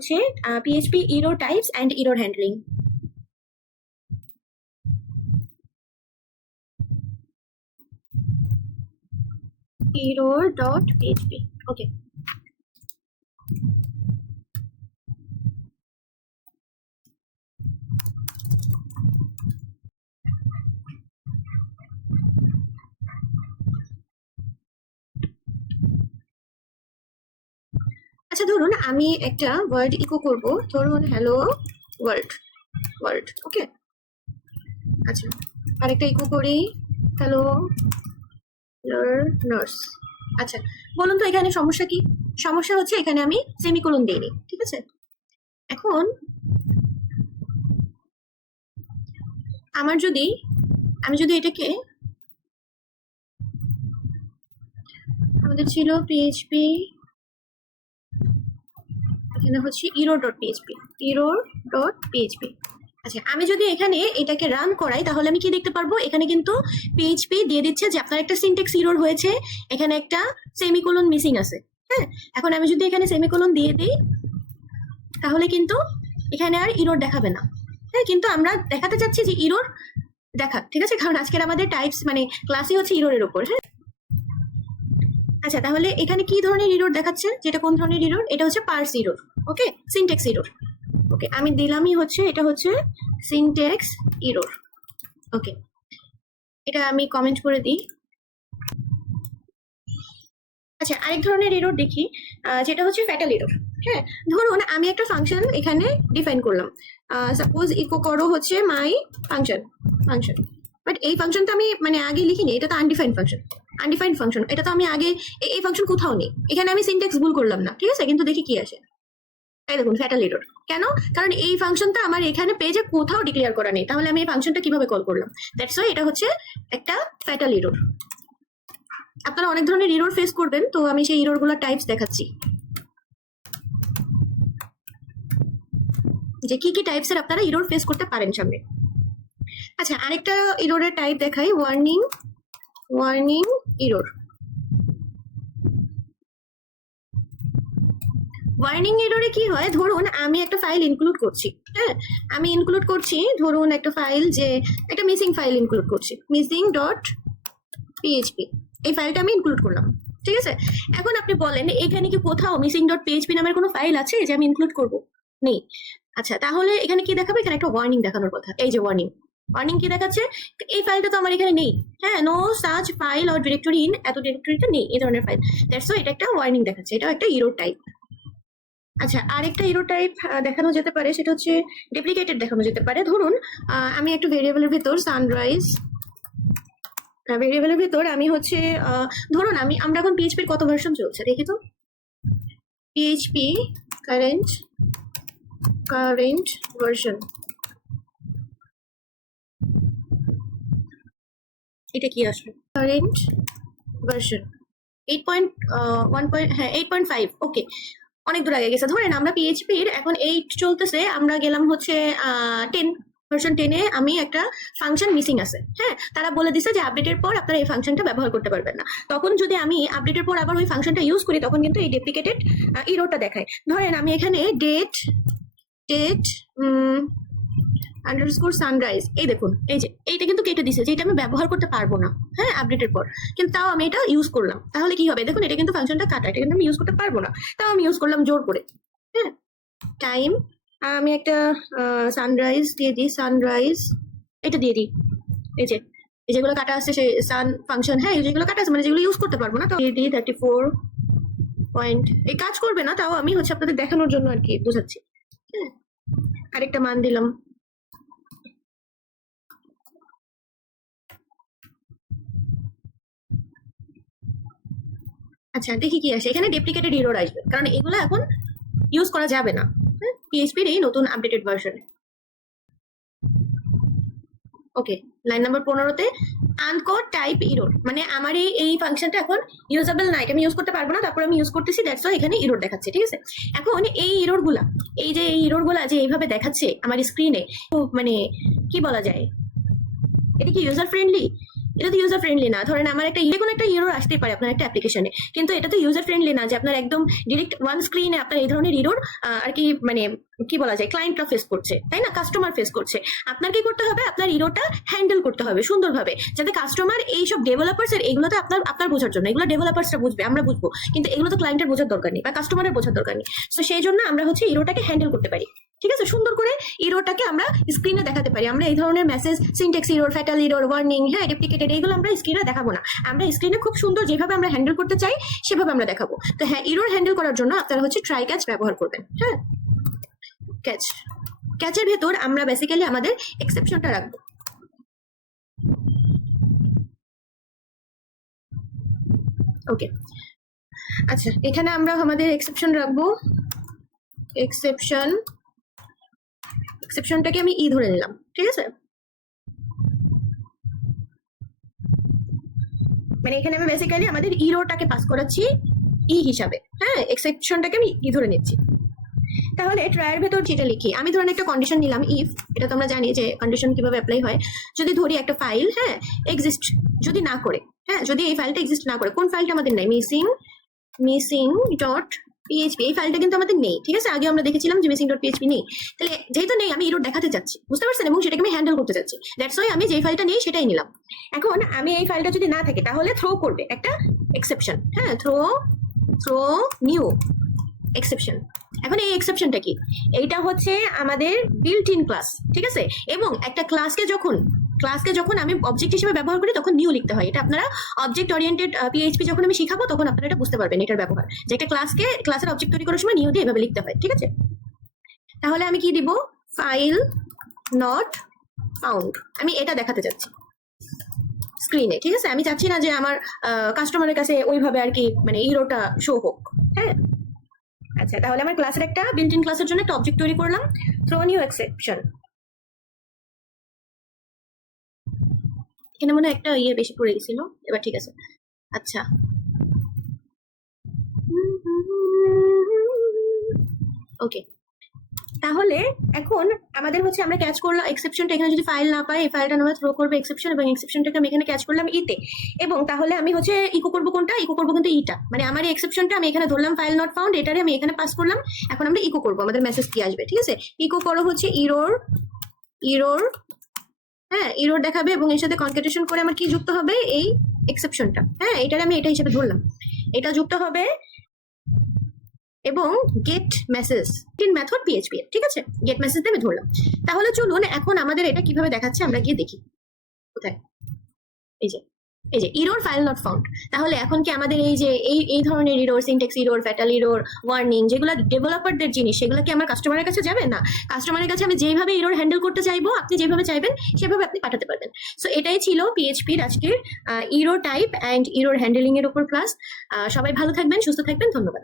হচ্ছে PHP error types and error handling. error.php। ওকে, আচ্ছা ধরুন আমি একটা ওয়ার্ড ইকো করব, ধরুন হ্যালো ওয়ার্ল্ড ওয়ার্ল্ড। ওকে, আচ্ছা আরেকটা ইকো করি, হ্যালো লার্নার্স। আচ্ছা বলুন তো এখানে সমস্যা কি? সমস্যা হচ্ছে এখানে আমি সেমিকোলন দেইনি, ঠিক আছে। এখন আমি যদি এটাকে, আমাদের ছিল পিএইচপি, এখানে হচ্ছে error.php। আচ্ছা আমি যদি এখানে এটাকে রান করাই তাহলে আমি কি দেখতে পারবো? এখানে কিন্তু পিএইচপি দিয়ে দিচ্ছে যে আপনার একটা সিনট্যাক্স এরর হয়েছে, এখানে একটা সেমিকোলন মিসিং আছে। হ্যাঁ, এখন আমি যদি এখানে সেমিকোলন দিয়ে দিই তাহলে কিন্তু এখানে আর এরর দেখাবে না। হ্যাঁ, কিন্তু আমরা দেখাতে চাচ্ছি যে এরর দেখাক, ঠিক আছে, কারণ আজকের আমাদের টাইপস মানে ক্লাসই হচ্ছে এররের উপর। হ্যাঁ, আচ্ছা তাহলে এখানে কি ধরনের এরর দেখাচ্ছে? যেটা কোন ধরনের এরর? এটা হচ্ছে পার্স এরর। ওকে, সিনট্যাক্স এরর। ওকে, আমি দিলামই হচ্ছে এটা হচ্ছে সিনট্যাক্স এরর। ওকে, এটা আমি কমেন্ট করে দিই। আচ্ছা আরেক ধরনের এরর দেখি, যেটা হচ্ছে ফ্যাটাল এরর। হ্যাঁ, ধরুন আমি একটা ফাংশন এখানে ডিফাইন করলাম, সাপোজ ইকো করো হচ্ছে মাই ফাংশন, বাট এই ফাংশনটা আমি মানে আগে লিখিনি, এটা তো আনডিফাইন্ড ফাংশন, এটা তো আমি আগে এই ফাংশন কোথাও নেই, এখানে আমি সিনট্যাক্স ভুল করলাম না, ঠিক আছে, কিন্তু দেখি কি আসে। এই দেখুন ফ্যাটাল এরর। কেন? কারণ এই ফাংশনটা আমার এখানে পেজে কোথাও ডিক্লেয়ার করা নেই, তাহলে আমি এই ফাংশনটা কিভাবে কল করলাম? দ্যাটস ওয়াই এটা হচ্ছে একটা ফ্যাটাল এরর। আপনারা অনেক ধরনের এরর ফেস করবেন, তো আমি সেই এরর গুলোর টাইপস দেখাচ্ছি, যে কি কি টাইপসের আপনারা এরর ফেস করতে পারেন সামনে। আচ্ছা আরেকটা এররের টাইপ দেখাই, ওয়ার্নিং এরর। ওয়ার্নিং এররে কি হয়? ধরুন আমি একটা ফাইল ইনক্লুড করছি, হ্যাঁ আমি ইনক্লুড করছি ধরুন একটা ফাইল, যে একটা মিসিং ফাইল ইনক্লুড করছি, missing.php, এই ফাইলটা আমি ইনক্লুড করলাম, ঠিক আছে। এখন আপনি বলেন এখানে কি কোথাও missing.php নামের কোনো ফাইল আছে যে আমি ইনক্লুড করব? নেই। আচ্ছা তাহলে এখানে কি দেখাবে? এখানে একটা ওয়ার্নিং দেখানোর কথা, এই যে ওয়ার্নিং কি দেখাচ্ছে? এই ফাইলটা তো আমার এখানে নেই, হ্যাঁ, no such file or directory in এত ডিরেক্টরিতে নেই এই ধরনের ফাইল, দ্যাটস ওয়াই এটা একটা ওয়ার্নিং দেখাচ্ছে, এটা একটা এরর টাইপ। আচ্ছা আরেকটা এরর টাইপ দেখানো যেতে পারে, সেটা হচ্ছে ডেপ্লিকেটেড দেখানো যেতে পারে। ধরুন আমি একটা ভেরিয়েবলের ভিতর সানরাইজ ভেরিয়েবলের ভিতর আমি হচ্ছে ধরুন আমরা এখন পিএইচপির কত ভার্সন চলছে দেখি তো। পিএইচপি কারেন্ট ভার্সন, এটা কি আসলে? কারেন্ট ভার্সন 8.1, হ্যাঁ 8.5। ওকে, অনেক দূর আগে গেছে। ধরেন আমরা পিএইচপির এখন 8 চলতেছে, আমরা গেলাম হচ্ছে 10, ভার্সন 10-এ আমি একটা ফাংশন মিসিং আছে। হ্যাঁ, তারা বলে দিছে যে আপডেটের পর আপনারা এই ফাংশনটা ব্যবহার করতে পারবেন না। তখন যদি আমি আপডেটের পর আবার ওই ফাংশনটা ইউজ করি তখন কিন্তু এই ডেপ্লিকেটেড এররটা দেখায়। ধরেন আমি এখানে ডেট আন্ডারস্কোর সানরাইজ, এই দেখুন এই যে এইটা কিন্তু কেটে দিছে, যে এটা আমি ব্যবহার করতে পারবো না, হ্যাঁ আপডেটের পর, কিন্তু তাও আমি এটা ইউজ করলাম। তাহলে কি হবে? দেখুন এটা কিন্তু ফাংশনটা কাটা, এটা কিন্তু আমি ইউজ করতে পারবো না, তাও আমি ইউজ করলাম জোর করে। হ্যাঁ, টাইম আমি একটা সানরাইজ দিয়ে দিই, এটা দিয়ে দিই, এই যে এই যেগুলো কাটা আছে সেই সান ফাংশন, হ্যাঁ যেগুলো কাটা আছে মানে যেগুলো ইউজ করতে পারবো না, তো দিয়ে দিই 34 পয়েন্ট। এই কাজ করবে না, তাও আমি হচ্ছে আপনাদের দেখানোর জন্য আর কি বোঝাচ্ছি। হ্যাঁ, আরেকটা মান দিলাম। আচ্ছা দেখি কি আসে, এখানে ডেপ্লিকেটেড এরর আসবে কারণ এগুলো এখন ইউজ করা যাবে না পিএইচপির এই নতুন আপডেটেড ভার্সনে। ওকে, লাইন নাম্বার 15-তে আনকোড টাইপ এরর, মানে আমার এই ফাংশনটা এখন ইউজেবল না, এটা আমি ইউজ করতে পারবো না, তারপর আমি ইউজ করতেছি, দ্যাটস ওয়াই এখানে এরর দেখাচ্ছে, ঠিক আছে। এখন এই এররগুলা, এই এররগুলা যে এইভাবে দেখাচ্ছে আমার স্ক্রিনে, মানে কি বলা যায়, এটা কি ইউজার ফ্রেন্ডলি? এটা তো ইউজার ফ্রেন্ডলি না। ধরেন আমার একটা কোনো একটা এরর আসতেই পারে আপনার একটা অ্যাপ্লিকেশনে, কিন্তু এটা তো ইউজার ফ্রেন্ডলি না যে আপনার একদম ডিরেক্ট ওয়ান স্ক্রিনে আপনার এই ধরনের এরর আর কি মানে কি বলা যায় ক্লায়েন্টরা ফেস করছে, তাই না, কাস্টমার ফেস করছে। আপনার কি করতে হবে, আপনার এররটা হ্যান্ডেল করতে হবে সুন্দরভাবে, যাতে কাস্টমার এইসব ডেভেলপার্স এর এগুলো তো আপনার আপনার বোঝার জন্য, এগুলো ডেভেলপার্সরা বুঝবে, আমরা বুঝবো, কিন্তু এগুলো তো ক্লায়েন্টের বোঝার দরকার নেই বা কাস্টমারের বোঝার দরকার নেই। তো সেই জন্য আমরা হচ্ছে এররটাকে হ্যান্ডেল করতে পারি, ঠিক আছে, সুন্দর করে এররটাকে আমরা স্ক্রিনে দেখাতে পারি। আমরা এই ধরনের message, syntax error, fatal error, warning, হ্যাঁ, ডুপ্লিকেটেড, এইগুলো আমরা স্ক্রিনে দেখাবো না। আমরা স্ক্রিনে খুব সুন্দর যেভাবে আমরা হ্যান্ডেল করতে চাই সেভাবে আমরা দেখাবো। তো হ্যাঁ, এরর হ্যান্ডেল করার জন্য আপনারা হচ্ছে ট্রাই ক্যাচ ব্যবহার করবেন। হ্যাঁ, ক্যাচ, ক্যাচের ভেতর আমরা বেসিক্যালি আমাদের এক্সেপশনটা রাখবো। ওকে, আচ্ছা, এখানে আমরা আমাদের এক্সেপশন রাখবো। এক্সেপশনটাকে আমি ই ধরে নিলাম, ঠিক আছে, মানে এখানে আমি বেসিক্যালি আমাদের ইরোটাকে পাস করাচ্ছি ই হিসাবে। হ্যাঁ, এক্সেপশনটাকে আমি ই ধরে নিচ্ছি। তাহলে ট্রায়ের ভেতর যেটা লিখি, আমি ধরুন একটা কন্ডিশন নিলাম, ইফ, এটা তোমরা জানি যে কন্ডিশন কিভাবে অ্যাপ্লাই হয়। যদি ধরি একটা ফাইল, হ্যাঁ, এক্সিস্ট যদি না করে, হ্যাঁ, যদি এই ফাইলটা এক্সিস্ট না করে, কোন ফাইলটা আমাদের নেই, মিসিং ডট পিএইচপি, এই ফাইলটা কিন্তু আমাদের নেই, ঠিক আছে, আগে আমরা দেখেছিলাম যে মিসিং ডট পিএইচপি নেই। তাহলে যেহেতু নেই, আমি এরর দেখাতে চাচ্ছি, বুঝতে পারছেন, এবং সেটাকে আমি হ্যান্ডেল করতে চাচ্ছি, দ্যাটস ওয়াই আমি যেই ফাইলটা নেই সেটাই নিলাম। এখন আমি এই ফাইলটা যদি না থাকে তাহলে থ্রো করবে একটা এক্সেপশন, হ্যাঁ, থ্রো নিউ এক্সেপশন। এখন এই এক্সেপশনটা কি, এইটা হচ্ছে আমাদের বিল্ট ইন ক্লাস, ঠিক আছে, এবং একটা ক্লাসকে যখন আমি অবজেক্ট হিসেবে ব্যবহার করি তখন নিউ লিখতে হয়। এটা আপনারা অবজেক্ট ওরিয়েন্টেড পিএইচপি যখন আমি শিখাবো তখন আপনারা এটা বুঝতে পারবেন এটার ব্যবহার, যে একটা ক্লাসের অবজেক্ট তৈরি করার সময় নিউ দিয়ে এভাবে লিখতে হয়, ঠিক আছে। তাহলে আমি কি দিব, ফাইল নট ফাউন্ড, আমি এটা দেখাতে চাচ্ছি স্ক্রিনে, ঠিক আছে, আমি চাচ্ছি না যে আমার কাস্টমারের কাছে ওইভাবে আর কি মানে ইরোটা শো হোক। হ্যাঁ, আচ্ছা, তাহলে আমার ক্লাসের একটা বিল্ট ইন ক্লাসের জন্য একটা অবজেক্ট তৈরি করলাম, থ্রো নিউ এক্সেপশন। এখানে মনে হয় একটা ইয়ে বেশি পড়ে গেছিল, এবার ঠিক আছে। আচ্ছা, ওকে, তাহলে এখন আমাদের হচ্ছে আমরা ক্যাচ করলাম এক্সেপশনটা, এখানে যদি ফাইল না পাই এই ফাইলটা আমরা থ্রো করবো এক্সেপশন, এবং এক্সেপশনটাকে আমি এখানে ক্যাচ করলাম ইতে, এবং তাহলে আমি হচ্ছে ইকো করবো কোনটা, ইকো করবো কিন্তু ইটা, মানে আমার এই এক্সেপশনটা আমি এখানে ধরলাম ফাইল নট ফাউন্ড, এটারে আমি এখানে পাস করলাম। এখন আমরা ইকো করবো, আমাদের মেসেজ কি আসবে, ঠিক আছে, ইকো করো হচ্ছে ইরোর, হ্যাঁ, ইরোর দেখাবে, এবং এর সাথে কনকেটেশন করে আমার কি যুক্ত হবে, এই এক্সেপশনটা, হ্যাঁ, এটারে আমি এটা হিসেবে ধরলাম, এটা যুক্ত হবে, এবং get message in method PHP, ঠিক আছে, গেট মেসেজ দিয়ে আমি ধরলাম। তাহলে চলুন এখন আমাদের এটা কিভাবে দেখাচ্ছে আমরা গিয়ে দেখি, কোথায়, এই যে ইরোর ফাইল নট ফাউন্ড। তাহলে এখন কি আমাদের এই যে এই ধরনের error, syntax error, fatal error, warning, যেগুলো ডেভেলপারদের জিনিস, সেগুলো কি আমার কাস্টমারের কাছে যাবে না, কাস্টমারের কাছে আমি যেভাবে ইরোর হ্যান্ডেল করতে চাইবো আপনি যেভাবে চাইবেন সেভাবে আপনি পাঠাতে পারবেন। সো এটাই ছিল পিএইচপির আজকের error type and error handling এর উপর ক্লাস। সবাই ভালো থাকবেন, সুস্থ থাকবেন, ধন্যবাদ।